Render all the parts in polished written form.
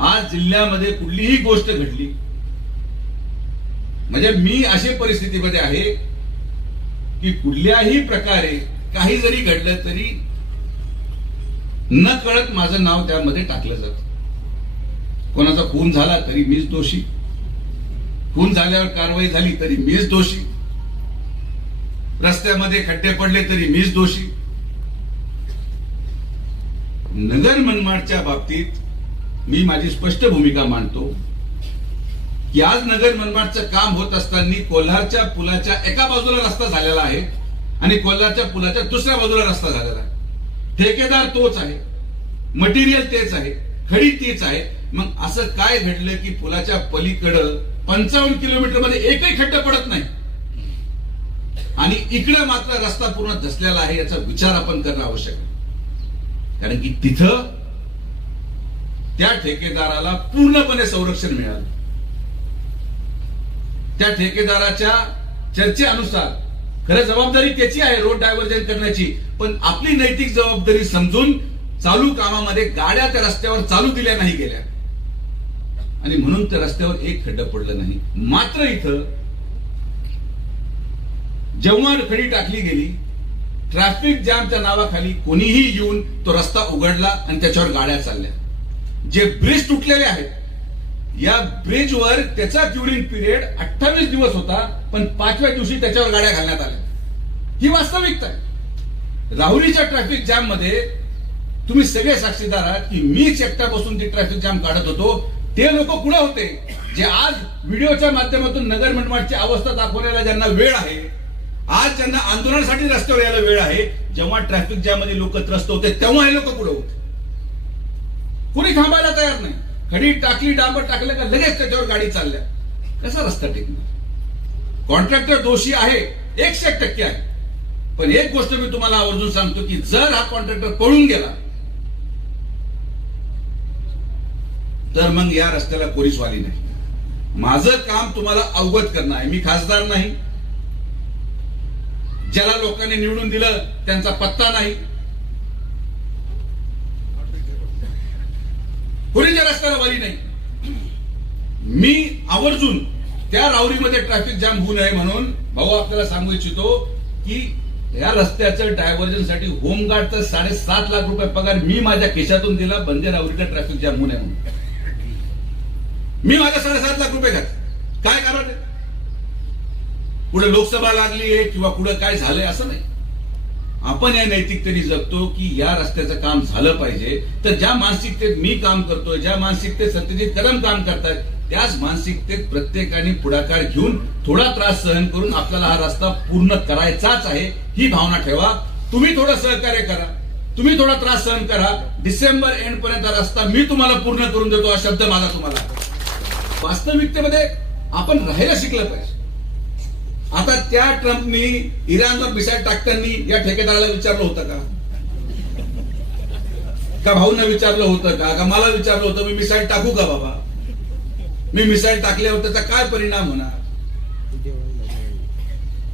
आज जिल्ह्यामध्ये कुठलीही गोष्ट घडली म्हणजे मी अशी परिस्थितीमध्ये आहे की कुठल्याही प्रकारे काही जरी घडलं तरी न कळत माझं नाव त्यामध्ये टाकलं जातं. कोणाचा खून झाला तरी मीच दोषी, खून झाल्यावर कारवाई झाली तरी मीच दोषी, रस्त्यामध्ये खड्डे पडले तरी मीच दोषी. नगर मनमाडच्या बाबतीत मी माझी स्पष्ट भूमिका मांडतो की आज नगर मनमाडचं काम होत असताना कोल्हारच्या पुलाच्या एका बाजूला रस्ता झालेला आहे आणि कोल्हारच्या पुलाच्या दुसऱ्या बाजूला रस्ता झालेला आहे. ठेकेदार तोच आहे, मटेरियल तेच आहे, खडी तीच आहे. मग असं काय घडलं की पुलाच्या पलीकडं 55 किलोमीटर मध्ये एकही खड्डा पडत नाही आणि इकडे मात्र रस्ता पूर्ण धसलेला आहे. याचा विचार आपण करणं आवश्यक आहे. कारण की तिथं त्या ठेकेदाराला पूर्णपणे संरक्षण मिळालं. त्या ठेकेदाराच्या चर्चेनुसार खरं जबाबदारी त्याची आहे रोड डायव्हर्जन करण्याची, पण आपली नैतिक जबाबदारी समजून चालू कामामध्ये गाड्या त्या रस्त्यावर चालू दिल्या नाही गेल्या आणि म्हणून त्या रस्त्यावर एक खड्डा पडलं नाही. मात्र इथं जेव्हा खडी टाकली गेली, ट्रॅफिक जॅमच्या नावाखाली कोणीही येऊन तो रस्ता उघडला आणि त्याच्यावर गाड्या चालल्या. जे ब्रिज तुटलेले आहेत, या ब्रिजवर त्याचा क्युरिंग पिरियड 28 दिवस होता, पण 5व्या दिवशी त्याच्यावर गाड्या घालण्यात आल्या. ही वास्तविकता आहे. राहुरीच्या ट्रॅफिक जॅम मध्ये तुम्ही सगळे साक्षीदार आहात की मीच एकटा बसून ती ट्रॅफिक जॅम काढत होतो. ते लोक कुठे होते जे आज व्हिडिओच्या माध्यमातून नगर मनमाडची अवस्था दाखवण्याला ज्यांना वेळ आहे, आज ज्यांना आंदोलनासाठी रस्त्यावर यायला वेळ आहे, जेव्हा ट्रॅफिक जॅम मध्ये लोक त्रस्त होते तेव्हा हे लोक कुठे होते? कोणी थांबायला तयार नाही. खडी टाकली, डांबर टाकलं का लगेच त्याच्यावर गाडी चालल्या. कसा रस्ता टिकणार? कॉन्ट्रॅक्टर दोषी आहे, 100% आहे. पण एक गोष्ट मी तुम्हाला आवर्जून सांगतो की जर हा कॉन्ट्रॅक्टर पळून गेला तर मग या रस्त्याला कोणीच वाली नाही. माझं काम तुम्हाला अवगत करणं आहे. मी खासदार नाही, ज्याला लोकांनी निवडून दिलं त्यांचा पत्ता नाही, कोणीच्या रस्त्याला वाली नाही. मी आवर्जून त्या राहुरीमध्ये ट्रॅफिक जॅम होऊ नये म्हणून भाऊ आपल्याला सांगू इच्छितो की या रस्त्याचं डायव्हर्जनसाठी होमगार्डचा 7.5 लाख रुपये पगार मी माझ्या खिशातून दिला. बंदे राहुरीला ट्रॅफिक जॅम होऊ नये म्हणून मी माझ्या 7.5 लाख रुपये घातले. काय कारण आहे? पुढे लोकसभा लागली आहे किंवा पुढे काय झालंय असं नाही. आपण या नैतिकतेने जगतो की या रस्त्याचं काम झालं पाहिजे. तर ज्या मानसिकतेत मी काम करतोय, ज्या मानसिकतेत सत्यजित कदम काम करतात, त्याच मानसिकतेत प्रत्येकाने पुढाकार घेऊन थोडा त्रास सहन करून आपल्याला हा रस्ता पूर्ण करायचाच आहे ही भावना ठेवा. तुम्ही थोडं सहकार्य करा, तुम्ही थोडा त्रास सहन करा. डिसेंबर एंड पर्यंत हा रस्ता मी तुम्हाला पूर्ण करून देतो हा शब्द माझा तुम्हाला. वास्तविकतेमध्ये आपण राहायला शिकलं पाहिजे. आता त्या ट्रम्पनी इराणवर मिसाईल टाकताना या ठेकेदाराला विचारलं होतं का भाऊंना विचारलं होतं का मला विचारलं होतं मी मिसाईल टाकू का बाबा? मी मिसाईल टाकल्यावर त्याचा काय परिणाम होणार?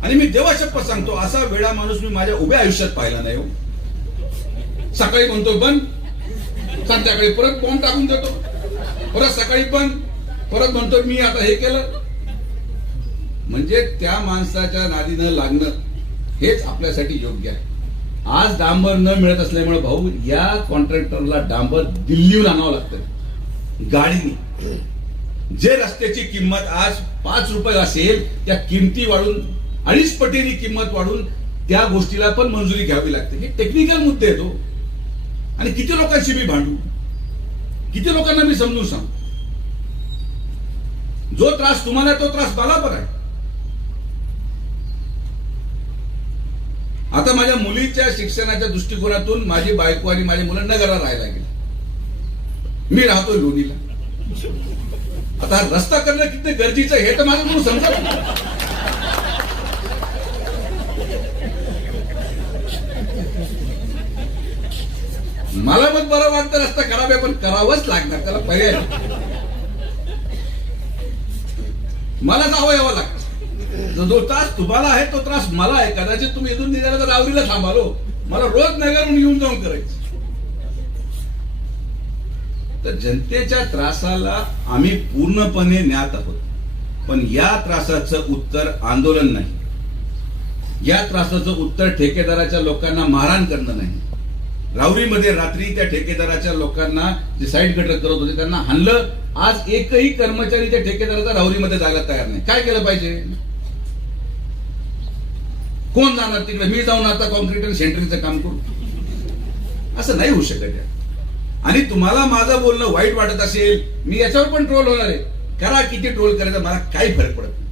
आणि मी देवाशपथ सांगतो असा वेळा माणूस मी माझ्या उभ्या आयुष्यात पाहिला नाही. सकाळी म्हणतो बंद, संध्याकाळी परत बॉम्ब टाकून देतो, परत सकाळी बंद, परत म्हणतो मी आता हे केलं. म्हणजे त्या माणसाच्या नादी न लागणं हेच आपल्यासाठी योग्य आहे. आज डांबर न मिळत असल्यामुळे भाऊ या कॉन्ट्रॅक्टरला डांबर दिल्लीहून आणावं लागतं गाडीने. जे रस्त्याची किंमत आज 5 रुपये असेल त्या किमती वाढून 2.5 पटीने किंमत वाढून त्या गोष्टीला पण मंजुरी घ्यावी लागते. हे टेक्निकल मुद्दे येतो. आणि किती लोकांशी मी भांडू, किती लोकांना मी समजून सांगू. जो त्रास तुम्हाला तो त्रास मला पण आहे. आता माझ्या मुलीच्या शिक्षणाच्या दृष्टिकोनातून माझी बायको आणि माझी मुलं नगरला राहायला गेली. मी राहतो लोणीला. आता रस्ता करणं किती गरजेचं आहे हे तर माझं म्हणून समजत. मला पण बरं वाटतं रस्ता खराब आहे पण करावंच लागणार, त्याला पर्याय नाही. मला जावं यावं लागतं. जो त्रास तुम्हाला आहे तो त्रास मला आहे. कदाचित तुम्ही इथून निघाला तर राहुरीला थांबालो, मला रोज नगरहून येऊन जाऊन करायचं. तर जनतेच्या त्रासाला आम्ही पूर्णपणे ज्ञात आहोत, पण या त्रासाचं उत्तर आंदोलन नाही, या त्रासाचं उत्तर ठेकेदाराच्या लोकांना मारहाण करणं नाही. राहुरीमध्ये रात्री त्या ठेकेदाराच्या लोकांना जे साईड गटर करत होते त्यांना हाणलं. आज एकही कर्मचारी त्या ठेकेदाराचा राहुरीमध्ये जायला तयार नाही. काय केलं पाहिजे? कोण जाणार तिकडे? मी जाऊन आता कॉन्क्रीट आणि सेंटरिंगचं काम करू? असं नाही होऊ शकत. आणि तुम्हाला माझं बोलणं वाईट वाटत असेल, मी याच्यावर पण ट्रोल होणार आहे. करा, किती ट्रोल करायचं मला काही फरक पडत नाही.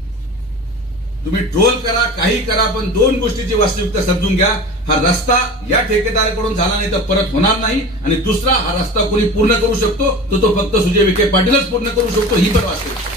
तुम्ही ट्रोल करा, काही करा, पण दोन गोष्टीची वास्तविकता समजून घ्या. हा रस्ता या ठेकेदाराकडून झाला नाही तर परत होणार नाही. आणि दुसरा, हा रस्ता कोणी पूर्ण करू शकतो तो फक्त सुजय विखे पाटीलच पूर्ण करू शकतो, ही पण वास्तविकता.